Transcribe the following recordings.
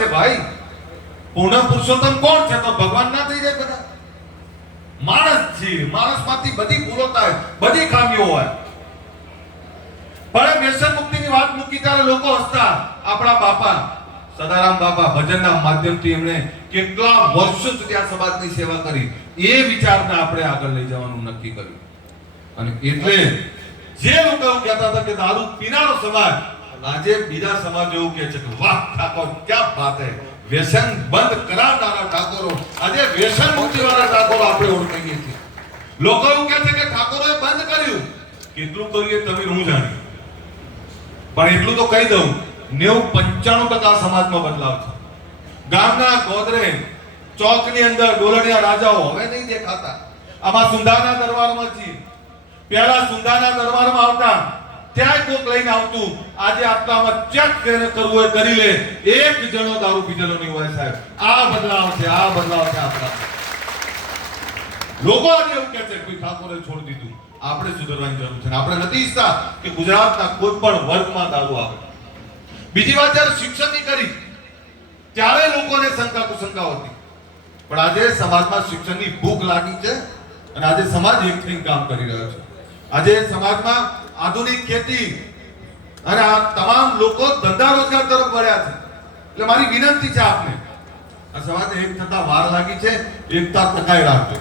છે ભાઈ. પૂર્ણ પુરુષોત્તમ કોણ છે? તો ભગવાન ના થઈ જાય બધા? માણસ છે. માણસમાંથી બધી ભૂલો થાય, બધી ખામીઓ હોય. પણ વ્યસન મુક્તિની વાત મૂકી ત્યારે લોકો હસતા. આપણા બાપા સદારામ બાપા ભજનના માધ્યમથી એમણે કેટલા વર્ષો સુધી આ સમાજની સેવા કરી. એ વિચારને આપણે આગળ લઈ જવાનું નક્કી કર્યું. અને એટલે જે લોકો એવું કહેતા હતા કે દારૂ પીનારો સમાજ, આજે બીજા સમાજ એવું કહે છે કે વાહ ઠાકોર ક્યાં વાત હે, વ્યસન બંધ કરાવનારા ઠાકોરો. આજે વ્યસન મુક્તિ વાળા ઠાકોરો આપણે ઓળખાઈએ છીએ. લોકો એવું કહે છે કે ઠાકોરોએ બંધ કર્યું. કેટલું કર્યું તમે હું જાણ્યું, પણ એટલું તો કહી દઉં, 90-95% સમાજમાં બદલાવ છે. ગામના ગોદરે ચોકની અંદર ડોલણિયા રાજાઓ હવે નહીં દેખાતા. આમાં સુંધાના દરબારમાં છીએ. પહેલા સુંધાના દરબારમાં આવતા, ત્યાં કોક લઈને આવતું. આજે આટલામાં ચેક કરવું હોય કરી લે. એક જણો દારૂ પીધેલો નહીં હોય સાહેબ. આ બદલાવ છે, આ બદલાવ છે આપણા. લોકો આજે એવું કહે છે કે ઠાકોરે છોડી દીધું. આપણે સુધરવાની જરૂર છે. આપણે નથી ઈચ્છતા કે ગુજરાતના કોઈ પણ વર્ગમાં દારૂ આવે. બીજી વાત, જ્યારે શિક્ષણની કરી ત્યારે લોકોને શંકા કુશંકાઓ હતી. પણ આજે સમાજમાં શિક્ષણની ભૂખ લાગી છે અને આજે સમાજ એક થઈને કામ કરી રહ્યો છે. આજે સમાજમાં આધુનિક ખેતી અને આ તમામ લોકો ધંધા રોજગાર તરફ વળ્યા છે. એટલે મારી વિનંતી છે આપને, આ સમાજને એક થતા વાર લાગી છે, એકતા ટકાઈ રાખજો.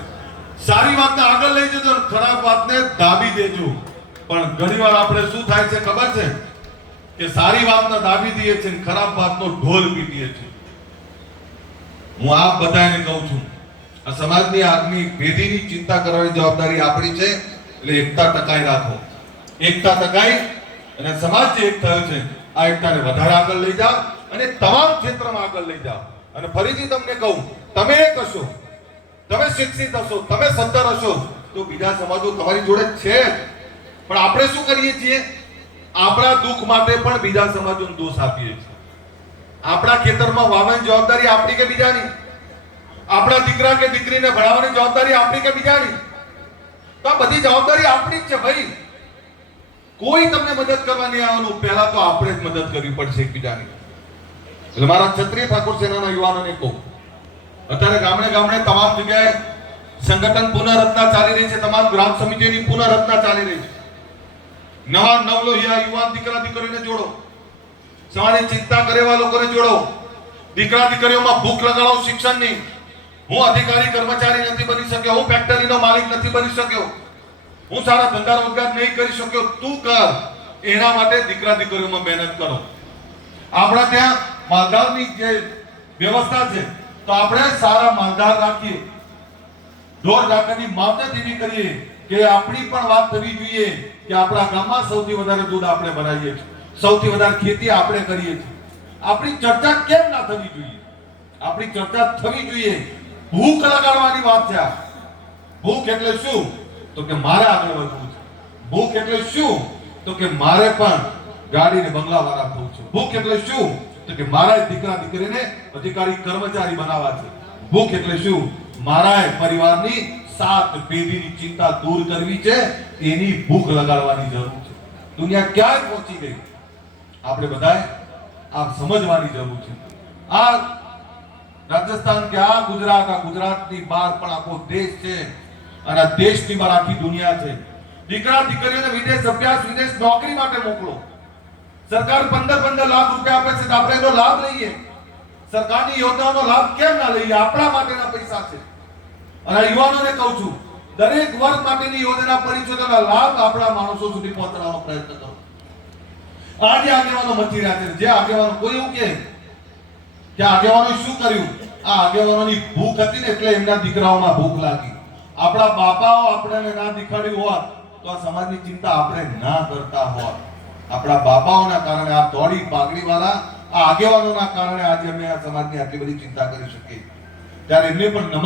સારી વાતને આગળ લઈ જજો, ખરાબ વાતને દાબી દેજો. પણ ઘણીવાર આપણે શું થાય છે ખબર છે કે સારી વાતને દાબી દઈએ છીએ, ખરાબ વાતનો ઢોલ પીટીએ છીએ. હું આપ બધાને કહું છું, આ સમાજની આગની પેઢીની ચિંતા કરવાની જવાબદારી આપણી છે. એટલે એકતા ટકાઈ રાખો. એકતા ટકાઈ અને સમાજ જે એક થયો છે, આ એકતાને વધારે આગળ લઈ જાઓ અને તમામ ક્ષેત્રમાં આગળ લઈ જાઓ. અને ફરીથી તમને કહું, તમે એક હશો, તમે શિક્ષિત હશો, તમે સદ્ધર હશો, તો બીજા સમાજો તમારી જોડે છે. પણ આપણે શું કરીએ છીએ? આપણા દુઃખ માટે પણ બીજા સમાજોને દોષ આપીએ છીએ. આપણા ખેતરમાં વાવવાની જવાબદારી આપણી કે બીજાની? આપણા દીકરા કે દીકરીને ભણાવવાની જવાબદારી આપણી કે બીજાની? તો આ બધી જવાબદારી આપણી જ છે ભાઈ. કોઈ તમને મદદ કરવા નહીં આવવાનું, પહેલા તો આપણે જ મદદ કરવી પડશે એકબીજાની. એટલે મારા ક્ષત્રિય ઠાકોર સેનાના યુવાનોને કહું, અત્યારે ગામડે ગામડે તમામ જગ્યાએ સંગઠન પુનઃરચના ચાલી રહી છે. તમામ ગ્રામ સમિતિઓની પુનઃરચના ચાલી રહી છે. નવા નવલોહિયા યુવાન દીકરા દીકરીઓને જોડો. સમાજની ચિંતા કરે એવા લોકોને જોડો. દીકરા દીકરીઓમાં ભૂખ લગાડો શિક્ષણની. હું અધિકારી કર્મચારી નથી બની શક્યો, હું ફેક્ટરીનો માલિક નથી બની શક્યો, હું સારા ધંધા રોજગાર નહીં કરી શક્યો, તું કર. એના માટે દીકરા દીકરીઓમાં મહેનત કરો. આપણા ત્યાં માલધારની જે વ્યવસ્થા છે, તો આપણે સારા માલધાર રાખીએ. ઢોર ઢાકરની માવજત એવી કરીએ કે આપણી પણ વાત થવી જોઈએ કે આપણા ગામમાં સૌથી વધારે દૂધ આપણે બનાવીએ છીએ, સૌથી વધારે ખેતી આપણે કરીએ છીએ. આપણી ચર્ચા કેમ ના થવી જોઈએ? આપણી ચર્ચા થવી જોઈએ. ભૂખ લગાડવાની વાત છે. ભૂખ એટલે શું? તો કે મારે આગળ વધવું છે. ભૂખ એટલે શું? તો કે મારે પણ ગાડી ને બંગલા વાળા થવું છે. ભૂખ એટલે શું? તો કે મારા દીકરા દીકરીને અધિકારી કર્મચારી બનાવવા છે. ભૂખ એટલે શું? મારા પરિવારની 7 પેઢીની ચિંતા દૂર કરવી છે. એની ભૂખ લગાડવાની જરૂર છે. દુનિયા ક્યાં પહોંચી ગઈ આપણે બધાએ આ સમજવાની જરૂર છે. આ રાજસ્થાન કે આ ગુજરાતની બહાર પણ આખો દેશ છે અને આ દેશની બહાર આખી દુનિયા છે. દીકરા દીકરીઓને વિદેશ અભ્યાસ, વિદેશ નોકરી માટે મોકલો. સરકાર 15 લાખ રૂપિયા આપે છે, આપણે એનો લાભ લઈએ. સરકારની યોજનાનો લાભ કેમ ના લઈએ? આપણા માટેના પૈસા છે. અને યુવાનોને કહું છું, દરેક વર્ગ માટેની યોજના પરિચોના લાભ આપણા માણસો સુધી પહોંચાડવાનો પ્રયત્ન કરો. આજે આગેવાનો મચી રહ્યા છે. જે આગેવાનો કોઈ એવું કે આગેવાનો શું કર્યું? આ આગેવાનોની ભૂખ હતી ને એટલે એમના દીકરાઓમાં ભૂખ લાગી. આપણા બાપાઓ આપણને ના દેખાડ્યું હોત તો આ સમાજની ચિંતા આપણે ના કરતા હોત. આપણા બાપાઓના કારણે, આ દોડી પાઘડી વાળા આ આગેવાનોના કારણે આજે અમે આ સમાજની આટલી બધી ચિંતા કરી શકીએ. ત્યારે એમને પણ નમન